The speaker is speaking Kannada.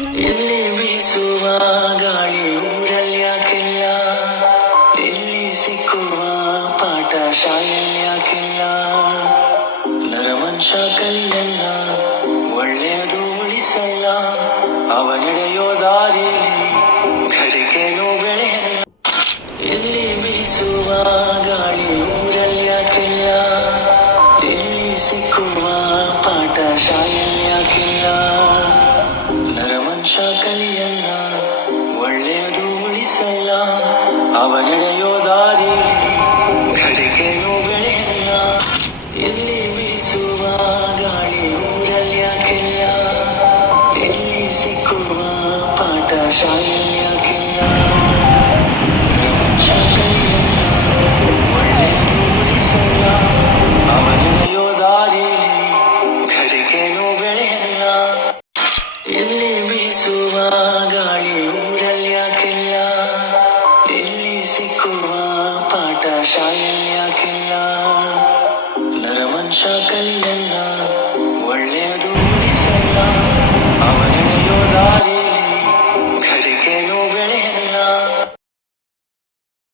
ಎಲ್ಲಿ ಬೀಸುವ ಗಾಳಿ ಊರಲ್ಲಿ ಯಾಕಿಲ್ಲ, ಎಲ್ಲಿ ಸಿಕ್ಕುವ ಪಾಠ ಶಾಲೆಯಲ್ಲಿ ಯಾಕಿಲ್ಲ. ನರಮನುಷ್ಯ ಕೈಯಲ್ಲ, ಒಳ್ಳೆಯದು ಉಳಿಸಲ್ಲ, ಅವ ನಡೆಯೋ ದಾರಿಲಿ ಘರಿಕೇನು ಬೆಳೆಯಲ್ಲ. ಎಲ್ಲಿ ಬೀಸುವ ಗಾಳಿ ಊರಲ್ಲಿ ಯಾಕಿಲ್ಲ, ಎಲ್ಲಿ ಸಿಕ್ಕುವ ಪಾಠ ಶಾಲೆಯಲ್ಲಿ ಯಾಕಿಲ್ಲ. ನರಮನುಷ್ಯ ಕಲಿಯಲ್ಲ, ಒಳ್ಳೆಯದು ಉಳಿಸಲ್ಲ, ಅವ ನಡೆಯೋ ದಾರಿಲಿ ಘರಿಕೇನು ಬೆಳೆಯಲ್ಲ. ಎಲ್ಲಿ ಬೀಸುವ ಗಾಳಿ ಊರಲ್ಲಿ ಯಾಕಿಲ್ಲ, ಎಲ್ಲಿ ಸಿಕ್ಕುವ ಪಾಠ ಶಾಲೆಯಲ್ಲಿ ಯಾಕಿಲ್ಲ. ನರಮನುಷ್ಯ ಕಲಿಯಲ್ಲ, ಒಳ್ಳೆಯದು ಉಳಿಸಲ್ಲ, ಅವ ನಡೆಯೋ ದಾರಿಲಿ ಘರಿಕೇನು ಬೆಳೆಯಲ್ಲ. ಎಲ್ಲಿ ಬೀಸುವ ಗಾಳಿ ಊರಲ್ಲಿ ಯಾಕಿಲ್ಲ, ಎಲ್ಲಿ ಸಿಕ್ಕುವ ಪಾಠ ಶಾಲೆಯಲ್ಲಿ ಯಾಕಿಲ್ಲ. ನರಮನುಷ್ಯ ಕಲಿಯಲ್ಲ.